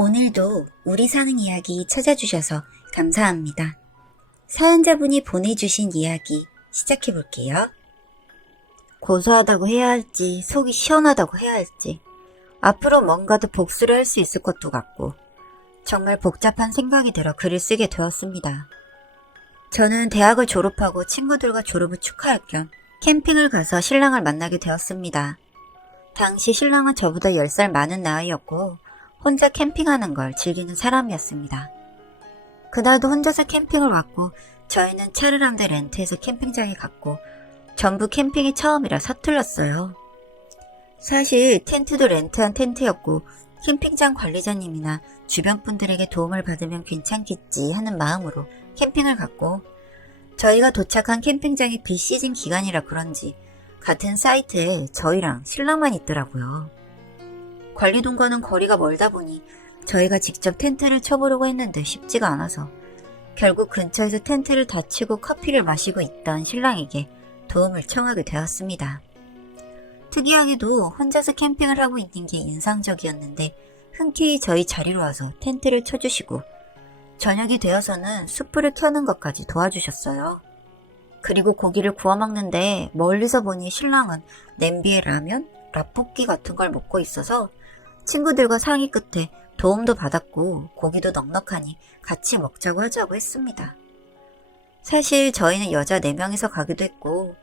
오늘도 우리 사는 이야기 찾아주셔서 감사합니다. 사연자분이 보내주신 이야기 시작해볼게요. 고소하다고 해야 할지 속이 시원하다고 해야 할지 앞으로 뭔가 더 복수를 할 수 있을 것도 같고 정말 복잡한 생각이 들어 글을 쓰게 되었습니다. 저는 대학을 졸업하고 친구들과 졸업을 축하할 겸 캠핑을 가서 신랑을 만나게 되었습니다. 당시 신랑은 저보다 10살 많은 나이였고 혼자 캠핑하는 걸 즐기는 사람이었습니다. 그날도 혼자서 캠핑을 왔고 저희는 차를 한 대 렌트해서 캠핑장에 갔고 전부 캠핑이 처음이라 서툴렀어요. 사실 텐트도 렌트한 텐트였고 캠핑장 관리자님이나 주변 분들에게 도움을 받으면 괜찮겠지 하는 마음으로 캠핑을 갔고 저희가 도착한 캠핑장이 비시즌 기간이라 그런지 같은 사이트에 저희랑 신랑만 있더라고요. 관리동과는 거리가 멀다 보니 저희가 직접 텐트를 쳐보려고 했는데 쉽지가 않아서 결국 근처에서 텐트를 다 치고 커피를 마시고 있던 신랑에게 도움을 청하게 되었습니다. 특이하게도 혼자서 캠핑을 하고 있는 게 인상적이었는데 흔쾌히 저희 자리로 와서 텐트를 쳐주시고 저녁이 되어서는 숯불을 켜는 것까지 도와주셨어요. 그리고 고기를 구워 먹는데 멀리서 보니 신랑은 냄비에 라면, 라볶이 같은 걸 먹고 있어서 친구들과 상의 끝에 도움도 받았고 고기도 넉넉하니 같이 먹자고 하자고 했습니다. 사실 저희는 여자 4명이서 가기도 했고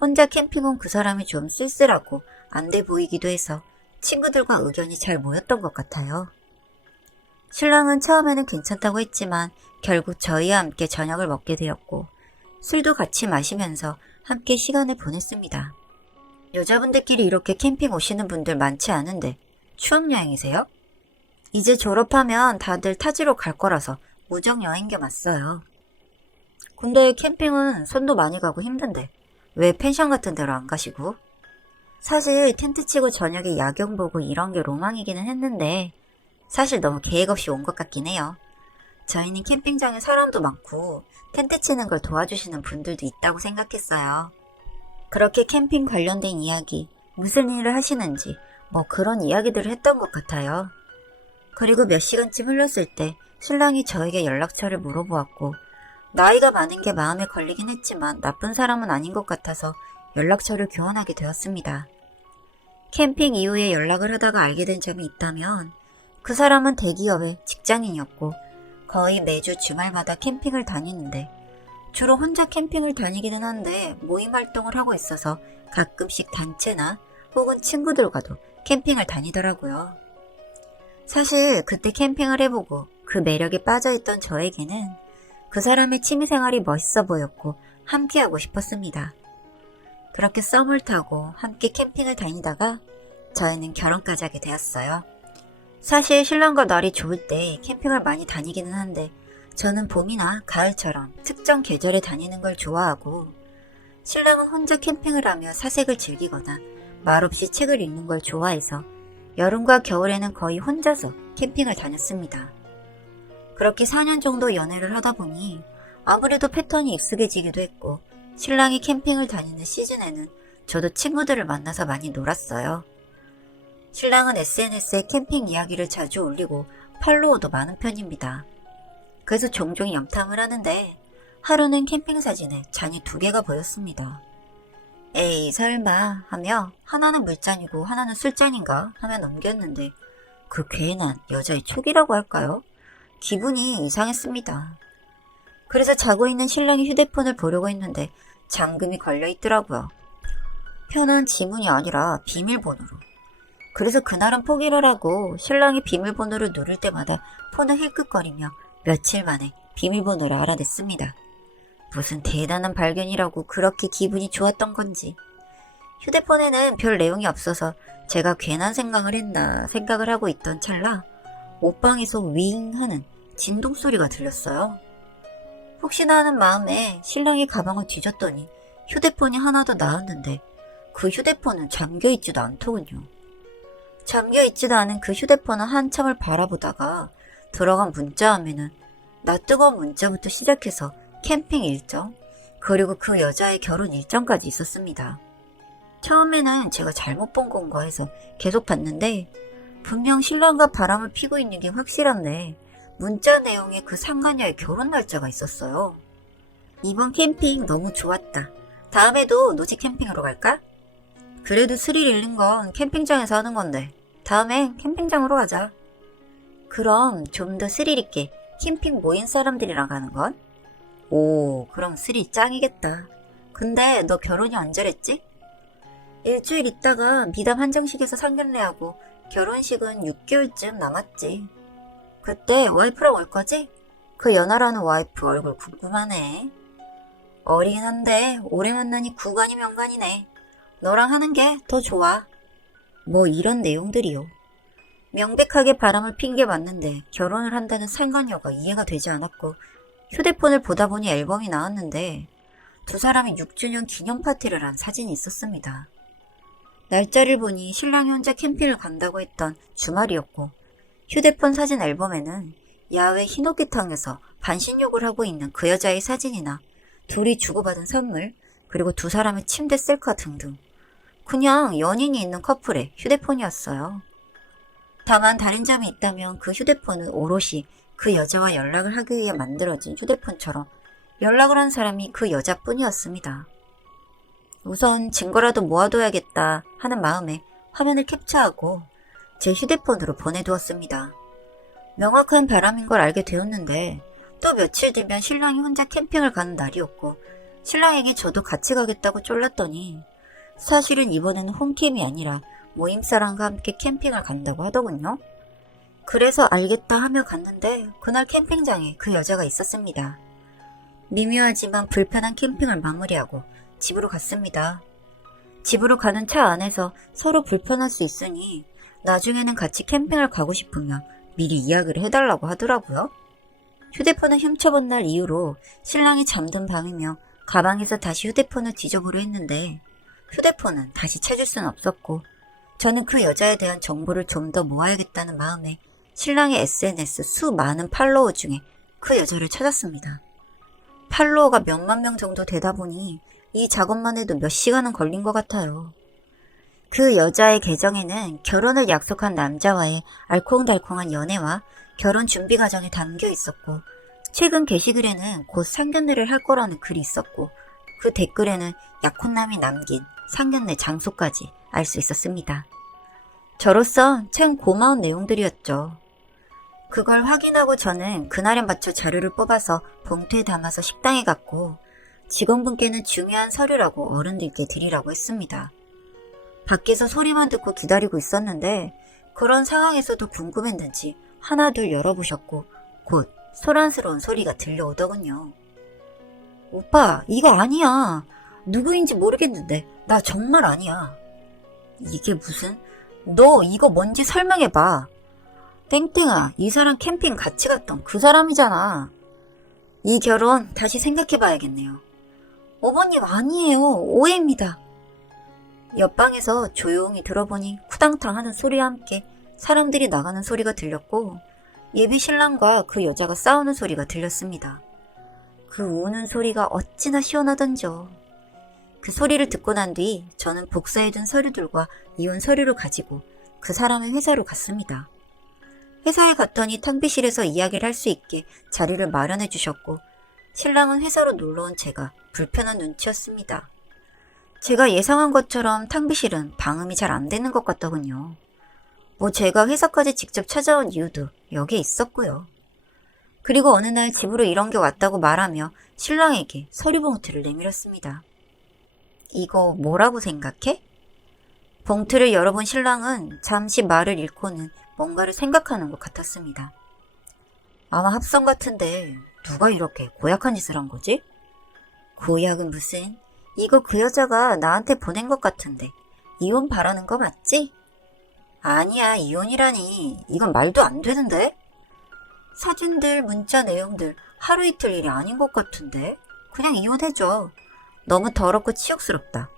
혼자 캠핑 온 그 사람이 좀 쓸쓸하고 안 돼 보이기도 해서 친구들과 의견이 잘 모였던 것 같아요. 신랑은 처음에는 괜찮다고 했지만 결국 저희와 함께 저녁을 먹게 되었고 술도 같이 마시면서 함께 시간을 보냈습니다. 여자분들끼리 이렇게 캠핑 오시는 분들 많지 않은데 추억여행이세요? 이제 졸업하면 다들 타지로 갈 거라서 우정여행 겸 왔어요. 근데 캠핑은 손도 많이 가고 힘든데 왜 펜션 같은 데로 안 가시고? 사실 텐트 치고 저녁에 야경 보고 이런 게 로망이기는 했는데 사실 너무 계획 없이 온 것 같긴 해요. 저희는 캠핑장에 사람도 많고 텐트 치는 걸 도와주시는 분들도 있다고 생각했어요. 그렇게 캠핑 관련된 이야기, 무슨 일을 하시는지 뭐 그런 이야기들을 했던 것 같아요. 그리고 몇 시간쯤 흘렀을 때 신랑이 저에게 연락처를 물어보았고 나이가 많은 게 마음에 걸리긴 했지만 나쁜 사람은 아닌 것 같아서 연락처를 교환하게 되었습니다. 캠핑 이후에 연락을 하다가 알게 된 점이 있다면 그 사람은 대기업의 직장인이었고 거의 매주 주말마다 캠핑을 다니는데 주로 혼자 캠핑을 다니기는 한데 모임 활동을 하고 있어서 가끔씩 단체나 혹은 친구들과도 캠핑을 다니더라고요. 사실 그때 캠핑을 해보고 그 매력에 빠져있던 저에게는 그 사람의 취미생활이 멋있어 보였고 함께하고 싶었습니다. 그렇게 썸을 타고 함께 캠핑을 다니다가 저희는 결혼까지 하게 되었어요. 사실 신랑과 날이 좋을 때 캠핑을 많이 다니기는 한데 저는 봄이나 가을처럼 특정 계절에 다니는 걸 좋아하고 신랑은 혼자 캠핑을 하며 사색을 즐기거나 말없이 책을 읽는 걸 좋아해서 여름과 겨울에는 거의 혼자서 캠핑을 다녔습니다. 그렇게 4년 정도 연애를 하다 보니 아무래도 패턴이 익숙해지기도 했고 신랑이 캠핑을 다니는 시즌에는 저도 친구들을 만나서 많이 놀았어요. 신랑은 SNS에 캠핑 이야기를 자주 올리고 팔로워도 많은 편입니다. 그래서 종종 염탐을 하는데 하루는 캠핑 사진에 잔이 2개가 보였습니다. 에이 설마 하며 하나는 물잔이고 하나는 술잔인가 하며 넘겼는데 그 괜한 여자의 촉이라고 할까요? 기분이 이상했습니다. 그래서 자고 있는 신랑이 휴대폰을 보려고 했는데 잠금이 걸려 있더라고요. 편한 지문이 아니라 비밀번호로. 그래서 그날은 포기를 하고 신랑이 비밀번호를 누를 때마다 폰을 힐끗거리며 며칠 만에 비밀번호를 알아냈습니다. 무슨 대단한 발견이라고 그렇게 기분이 좋았던 건지. 휴대폰에는 별 내용이 없어서 제가 괜한 생각을 했나 생각을 하고 있던 찰나 옷방에서 윙 하는 진동소리가 들렸어요. 혹시나 하는 마음에 신랑이 가방을 뒤졌더니 휴대폰이 하나 더 나왔는데 그 휴대폰은 잠겨있지도 않더군요. 잠겨있지도 않은 그 휴대폰은 한참을 바라보다가 들어간 문자함에는 나 뜨거운 문자부터 시작해서 캠핑 일정, 그리고 그 여자의 결혼 일정까지 있었습니다. 처음에는 제가 잘못 본 건가 해서 계속 봤는데 분명 신랑과 바람을 피고 있는 게 확실한데 문자 내용에 그 상간녀의 결혼 날짜가 있었어요. 이번 캠핑 너무 좋았다. 다음에도 노지 캠핑으로 갈까? 그래도 스릴 있는 건 캠핑장에서 하는 건데 다음엔 캠핑장으로 가자. 그럼 좀 더 스릴 있게 캠핑 모인 사람들이랑 가는 건? 오, 그럼 스릴 짱이겠다. 근데 너 결혼이 언제랬지? 일주일 있다가 미담 한정식에서 상견례하고 결혼식은 6개월쯤 남았지. 그때 와이프랑 올 거지? 그 연하라는 와이프 얼굴 궁금하네. 어리긴 한데 오래 만나니 구간이 명간이네. 너랑 하는 게 더 좋아. 뭐 이런 내용들이요. 명백하게 바람을 핀 게 맞는데 결혼을 한다는 상간녀가 이해가 되지 않았고 휴대폰을 보다 보니 앨범이 나왔는데 두 사람이 6주년 기념 파티를 한 사진이 있었습니다. 날짜를 보니 신랑이 혼자 캠핑을 간다고 했던 주말이었고 휴대폰 사진 앨범에는 야외 히노키탕에서 반신욕을 하고 있는 그 여자의 사진이나 둘이 주고받은 선물 그리고 두 사람의 침대 셀카 등등 그냥 연인이 있는 커플의 휴대폰이었어요. 다만 다른 점이 있다면 그 휴대폰은 오롯이 그 여자와 연락을 하기 위해 만들어진 휴대폰처럼 연락을 한 사람이 그 여자뿐이었습니다. 우선 증거라도 모아둬야겠다 하는 마음에 화면을 캡처하고 제 휴대폰으로 보내두었습니다. 명확한 바람인 걸 알게 되었는데 또 며칠 뒤면 신랑이 혼자 캠핑을 가는 날이었고 신랑에게 저도 같이 가겠다고 쫄랐더니 사실은 이번에는 홈캠이 아니라 모임사람과 함께 캠핑을 간다고 하더군요. 그래서 알겠다 하며 갔는데 그날 캠핑장에 그 여자가 있었습니다. 미묘하지만 불편한 캠핑을 마무리하고 집으로 갔습니다. 집으로 가는 차 안에서 서로 불편할 수 있으니 나중에는 같이 캠핑을 가고 싶으면 미리 이야기를 해달라고 하더라고요. 휴대폰을 훔쳐본 날 이후로 신랑이 잠든 밤이며 가방에서 다시 휴대폰을 뒤져보려 했는데 휴대폰은 다시 찾을 수는 없었고 저는 그 여자에 대한 정보를 좀 더 모아야겠다는 마음에 신랑의 SNS 수많은 팔로워 중에 그 여자를 찾았습니다. 팔로워가 몇만 명 정도 되다 보니 이 작업만 해도 몇 시간은 걸린 것 같아요. 그 여자의 계정에는 결혼을 약속한 남자와의 알콩달콩한 연애와 결혼 준비 과정이 담겨 있었고 최근 게시글에는 곧 상견례를 할 거라는 글이 있었고 그 댓글에는 약혼남이 남긴 상견례 장소까지 알 수 있었습니다. 저로서 참 고마운 내용들이었죠. 그걸 확인하고 저는 그날에 맞춰 자료를 뽑아서 봉투에 담아서 식당에 갔고 직원분께는 중요한 서류라고 어른들께 드리라고 했습니다. 밖에서 소리만 듣고 기다리고 있었는데 그런 상황에서도 궁금했는지 하나둘 열어보셨고 곧 소란스러운 소리가 들려오더군요. 오빠, 이거 아니야. 누구인지 모르겠는데 나 정말 아니야. 이게 무슨? 너 이거 뭔지 설명해봐. 땡땡아, 이 사람 캠핑 같이 갔던 그 사람이잖아. 이 결혼 다시 생각해봐야겠네요. 어머님 아니에요. 오해입니다. 옆방에서 조용히 들어보니 쿠당탕 하는 소리와 함께 사람들이 나가는 소리가 들렸고 예비 신랑과 그 여자가 싸우는 소리가 들렸습니다. 그 우는 소리가 어찌나 시원하던죠. 그 소리를 듣고 난 뒤 저는 복사해둔 서류들과 이혼 서류를 가지고 그 사람의 회사로 갔습니다. 회사에 갔더니 탕비실에서 이야기를 할 수 있게 자리를 마련해 주셨고 신랑은 회사로 놀러온 제가 불편한 눈치였습니다. 제가 예상한 것처럼 탕비실은 방음이 잘 안 되는 것 같더군요. 뭐 제가 회사까지 직접 찾아온 이유도 여기에 있었고요. 그리고 어느 날 집으로 이런 게 왔다고 말하며 신랑에게 서류 봉투를 내밀었습니다. 이거 뭐라고 생각해? 봉투를 열어본 신랑은 잠시 말을 잃고는 뭔가를 생각하는 것 같았습니다. 아마 합성 같은데 누가 이렇게 고약한 짓을 한 거지? 고약은 무슨? 이거 그 여자가 나한테 보낸 것 같은데 이혼 바라는 거 맞지? 아니야, 이혼이라니. 이건 말도 안 되는데? 사진들, 문자 내용들 하루 이틀 일이 아닌 것 같은데? 그냥 이혼해줘. 너무 더럽고 치욕스럽다.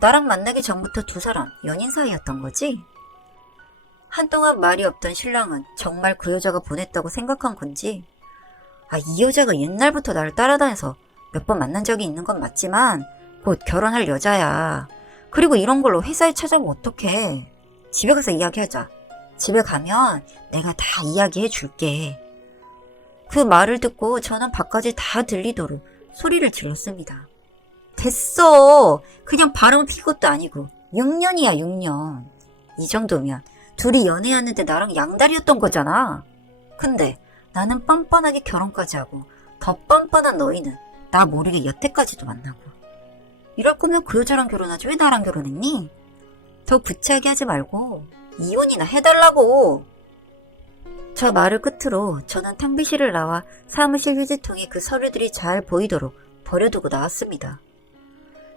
나랑 만나기 전부터 두 사람 연인 사이였던 거지? 한동안 말이 없던 신랑은 정말 그 여자가 보냈다고 생각한 건지 이 여자가 옛날부터 나를 따라다녀서 몇 번 만난 적이 있는 건 맞지만 곧 결혼할 여자야. 그리고 이런 걸로 회사에 찾아오면 어떡해. 집에 가서 이야기하자. 집에 가면 내가 다 이야기해 줄게. 그 말을 듣고 저는 밖까지 다 들리도록 소리를 질렀습니다. 됐어. 그냥 바람을 필 것도 아니고 6년이야 6년. 이 정도면 둘이 연애하는데 나랑 양다리였던 거잖아. 근데 나는 뻔뻔하게 결혼까지 하고 더 뻔뻔한 너희는 나 모르게 여태까지도 만나고. 이럴 거면 그 여자랑 결혼하지 왜 나랑 결혼했니? 더 구차하게 하지 말고 이혼이나 해달라고. 저 말을 끝으로 저는 탕비실을 나와 사무실 휴지통에 그 서류들이 잘 보이도록 버려두고 나왔습니다.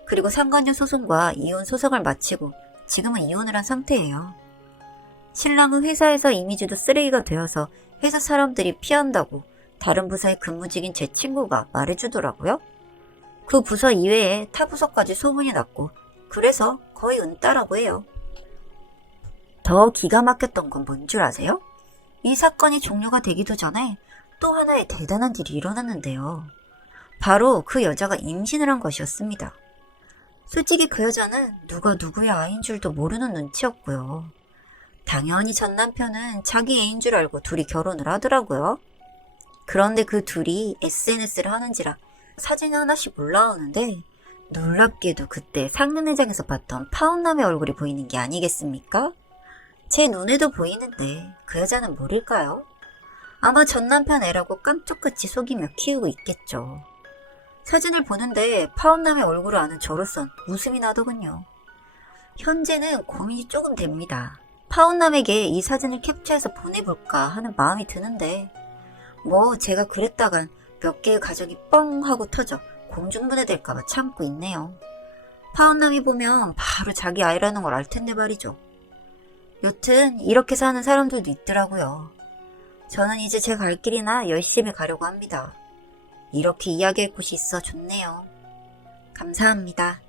그리고 상간녀 소송과 이혼 소송을 마치고 지금은 이혼을 한 상태예요. 신랑은 회사에서 이미지도 쓰레기가 되어서 회사 사람들이 피한다고 다른 부서에 근무 중인 제 친구가 말해주더라고요. 그 부서 이외에 타 부서까지 소문이 났고 그래서 거의 은따라고 해요. 더 기가 막혔던 건 뭔 줄 아세요? 이 사건이 종료가 되기도 전에 또 하나의 대단한 일이 일어났는데요. 바로 그 여자가 임신을 한 것이었습니다. 솔직히 그 여자는 누가 누구의 아이인 줄도 모르는 눈치였고요. 당연히 전 남편은 자기 애인 줄 알고 둘이 결혼을 하더라고요. 그런데 그 둘이 SNS를 하는지라 사진이 하나씩 올라오는데 놀랍게도 그때 상견례장에서 봤던 파혼남의 얼굴이 보이는 게 아니겠습니까? 제 눈에도 보이는데 그 여자는 모를까요? 아마 전 남편 애라고 깜짝같이 속이며 키우고 있겠죠. 사진을 보는데 파혼남의 얼굴을 아는 저로선 웃음이 나더군요. 현재는 고민이 조금 됩니다. 파혼남에게 이 사진을 캡처해서 보내볼까 하는 마음이 드는데 뭐 제가 그랬다간 몇 개의 가정이 뻥 하고 터져 공중분해될까봐 참고 있네요. 파혼남이 보면 바로 자기 아이라는 걸 알 텐데 말이죠. 여튼 이렇게 사는 사람들도 있더라고요. 저는 이제 제 갈 길이나 열심히 가려고 합니다. 이렇게 이야기할 곳이 있어 좋네요. 감사합니다.